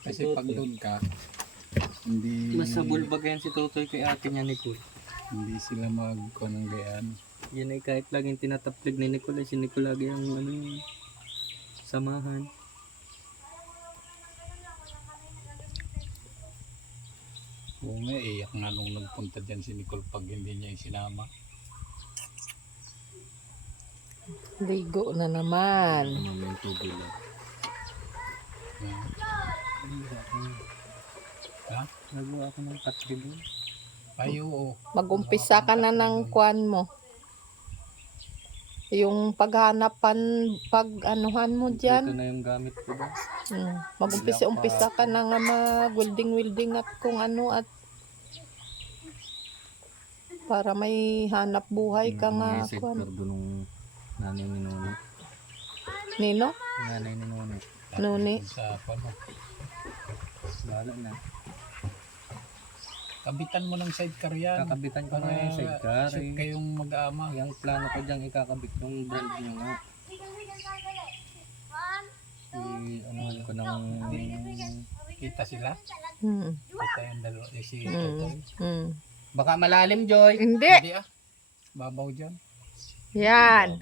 Kasi pag doon ka, hindi Mas sa bulbag yan si Totoy kay ate niya Nicole. hindi sila magkuha ng gayaan. Yan ay kahit laging tinataplig ni Nicole, si Nicole lagi ang samahan. Oo nga, iyak nga nung nagpunta dyan si Nicole pag hindi niya isinama. Ligo na naman. Mamaya tubig lang. Ha? Nagawa ako ng patri doon. Ay, oo. Mag-umpisa ka na ng kwan mo. Yung paghanapan, pag-anuhan mo Ito dyan. na yung gamit ko ba? Mag-umpisa ka na nga mag-welding at kung ano at para may hanap buhay ka nga. May Kwan. sector doon nung nanay ni Noni. Nino? Nanay ni Noni. Noni. Sa ano, Wala na. kabitan mo ng sidecar yan. Kakabitan ko Para na yung sidecar. sure kayong mag-ama. Yung plano ko dyan ikakabit yung brand nyo nga. Ano ko ng... Kita sila. Hmm. Kita yung dalawa. Si Hmm. Totoy. Hmm. Baka malalim, Joy. Hindi. Hindi ah. Babaw dyan. Yan.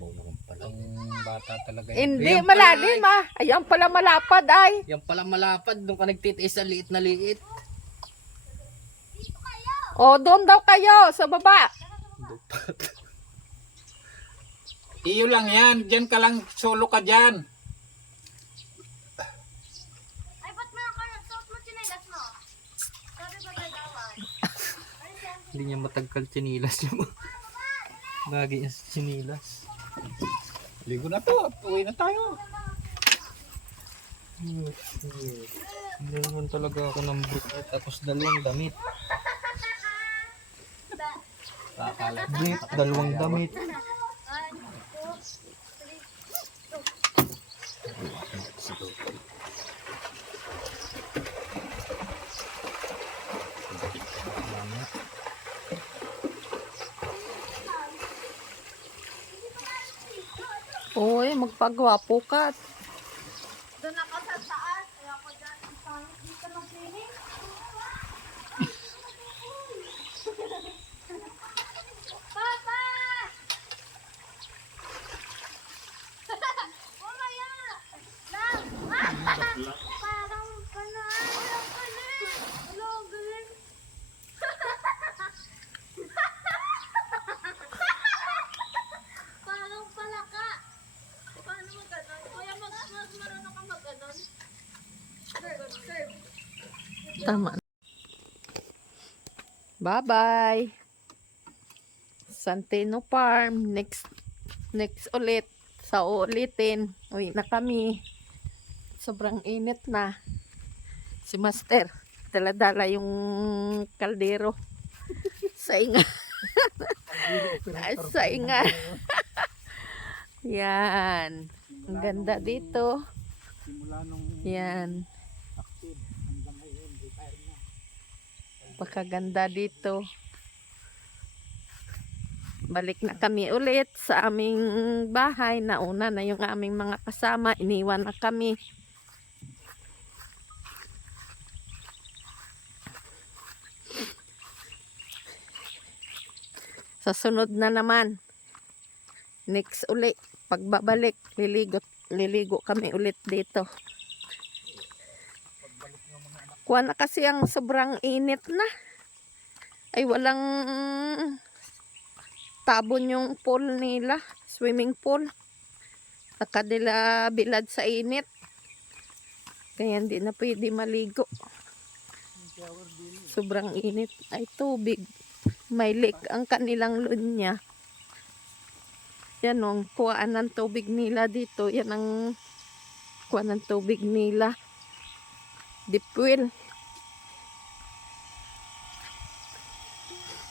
Ang bata talaga yan. Hindi Ayan malalim ah. Ayan pala malapad ay. Yan pala malapad. Doon ka nagtitiis sa liit na liit. O doon daw kayo sa baba. Iyo lang yan. Diyan ka lang. Solo ka dyan. Ay, ba't mo ako nagsuot mo chinelas mo? Sabi ba tayo dapat? Hindi niya matagkal chinilas yung... Lagi niya sa chinilas. Ligo na to. Uwi na tayo. Hindi naman talaga ako ng brief tapos dalawang damit. Kakalat. Brief, dalawang damit. Uy, magpagwapo ka. Doon ako sa taas. Kaya ako dyan. Ang pangit dito mag-cleaning. Papa! Mamaya! Lang! Parang panalo ka na. Hello, galing. Parang palaka. Paano mo ganon? Kuya, marunong ka mag-ganon? Serve. Tama. Bye-bye. Santino Farm. Next ulit. Sa uulitin. Uwi na kami. Sobrang init na. Si Master. Dala-dala yung kaldero. Sainga. Sainga. Yan. Ang ganda dito. Simula nung Yan. active hanggang ngayon. Retire na. Pakaganda dito. Balik na kami ulit sa aming bahay. Nauna na yung aming mga kasama. Iniwan na kami. Sa sunod na naman. Next uli. Pagbabalik. Liligo kami ulit dito. Kuha na kasi ang sobrang init na. Ay walang tabon yung pool nila. Swimming pool. Nakadila bilad sa init. Kaya hindi na pwede maligo. Sobrang init. Ay tubig. May leak ang kanilang lunya. Yan o. Kuhaan ng tubig nila dito. Yan ang kuhaan ng tubig nila. Deep well.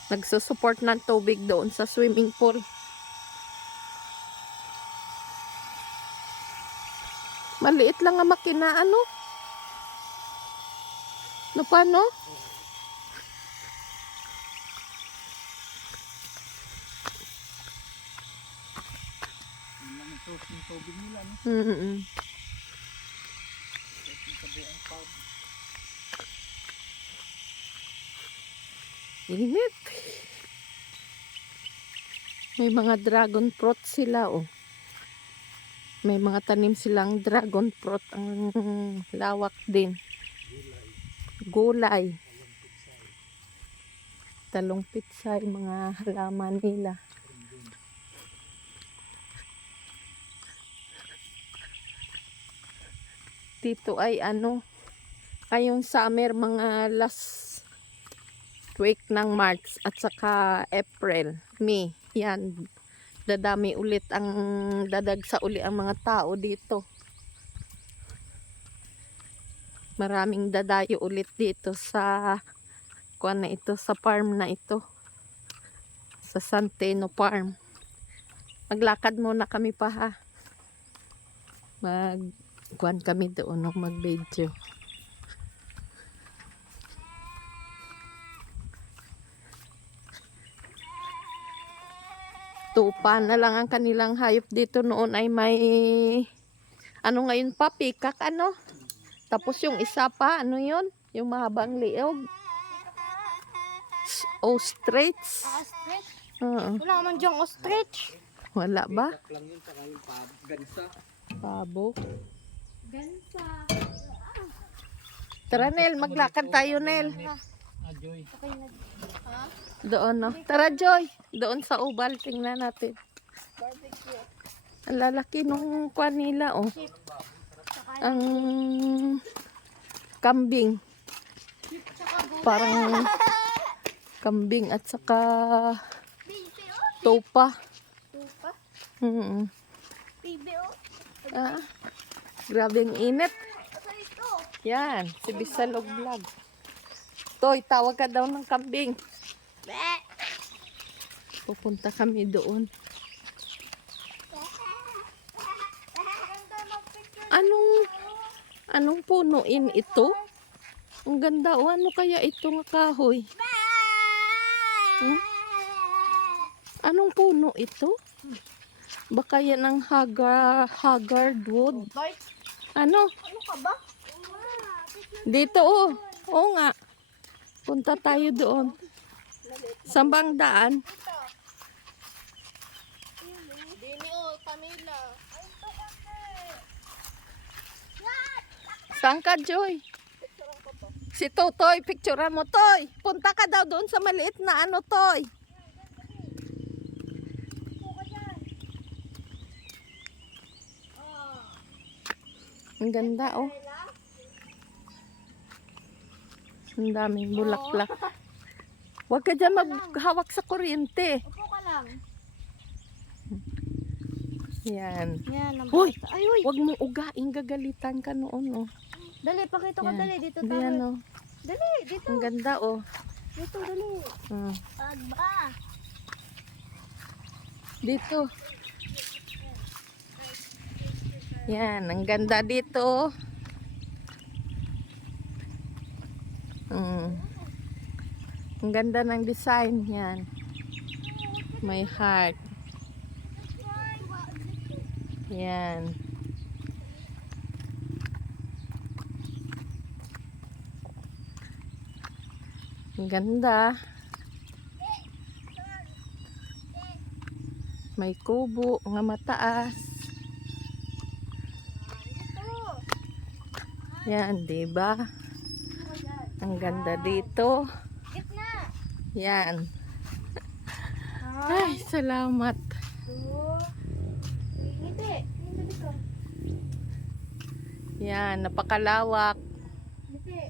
Nagsusupport ng tubig doon sa swimming pool. Maliit lang ang makina, ano? No, paano? Yung tubig nila. No? Mm-mm. Sa buong farm. Init. May mga dragon fruit sila, oh. May mga tanim silang dragon fruit. Ang lawak din. Gulay. Talong pitsay, mga halaman nila. Dito ay ano, ngayong summer, mga last week ng March at saka April, May. Yan, dadami ulit ang dadagsa uli ang mga tao dito. Maraming dadayo ulit dito sa kuan na ito, sa farm na ito. Sa Centeno Farm. Maglakad muna kami pa ha. Kuan kami doon nung mag-video. Tupa na lang ang kanilang hayop dito. Noon ay may ano ngayon pa, pikak ano. Tapos yung isa pa, ano yun? Yung mahabang liog. Ostrich. Ostrich? Oo. Wala naman diyang ostrich. Wala ba? Lang yun, saka yung gansa. Pabo. Gansa. Tara Nel, maglakad tayo Nel. Joy. Okay na. Ha? Doon no. Tara Joy. Doon sa ubal, tingnan natin. Barbecue. Ang lalaki nung kwan nila oh. Chip. Saka Ang kambing. saka gulay. Parang kambing at saka Baby, topa. Tupa. Baby, Ah, grabe ang init. Asa ito? Yan, si Bisalog Vlog. Toy, tawag ka daw ng kambing. Be. Pupunta kami doon. Anong punuin ito? Ang ganda. O ano kaya ito nga kahoy? Hmm? Anong puno ito? Baka yan ang haggard wood. Boy, Ano? ano ka ba? Dito oh. Oo nga. Punta tayo doon. Sambang daan. Dini o, Camila. Ay, ito kasi. Saan ka, Joy? Si Totoy, picturean mo, Toy. Punta ka daw doon sa maliit na ano, Toy. Ang ganda, oh. Ang daming bulaklak. Huwag ka dyan maghawak sa kuryente. Upo ka lang. Yan. Yan, ang Hoy! bata. Ay, uy. Huwag mong ugaing, gagalitan ka noon, oh. Dali, pakita ko Yan. dali. Dito tayo. Yan, oh. Dali, dito. Ang ganda, oh. Dito, dali. Hmm. Agba. Dito. Yan, ang ganda dito. Ang ganda ng design. Yan. May heart. Yan. Ang ganda. May kubo nga mataas. Yan, 'di ba? Ang ganda dito. Gitna. Yan. Ay, salamat. Ngiti. Ngiti dito. Yan, napakalawak. Ngiti.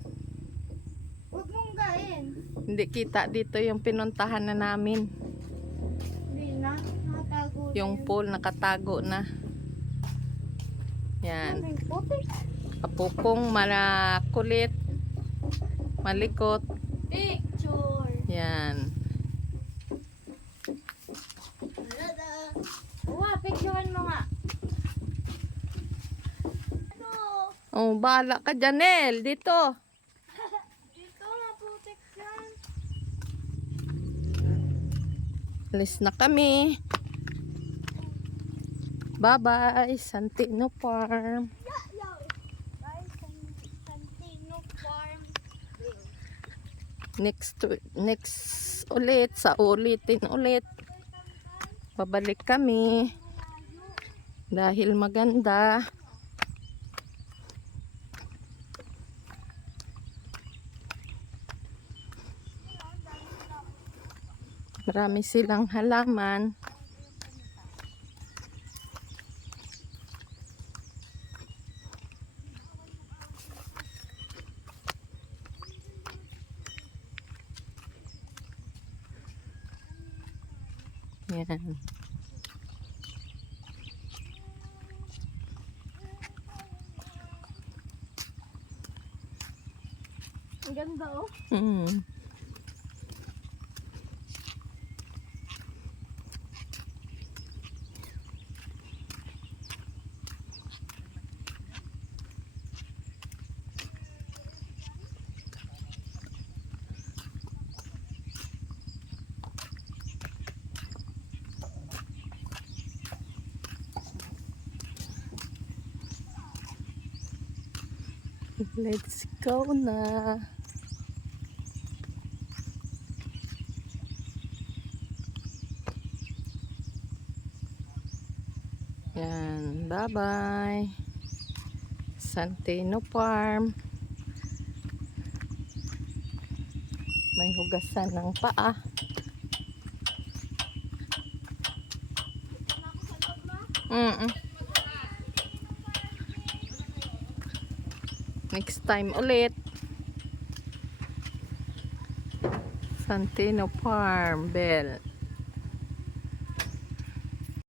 Huwag mong gain. Hindi kita dito yung pinuntahan na namin. Hindi na. Nakatago. Yung pool nakatago na. Yan. May putik. Kapukong malakulit. Malikot. Picture. Yan. Uwa, picturean mo nga. Ano? Oh, bahala ka, Janelle. Dito. Dito na putik yan. Alis na kami. Bye-bye, Centeno Farm. Guys, Santino Farm. next ulit, sa ulitin ulit. Babalik kami. Dahil maganda. Marami silang halaman. Yan. Ang ganda oh. Mm. Let's go na. Yan, bye-bye. Santino Farm. May hugasan ng paa. Next time ulit. Santino Farm, Bell.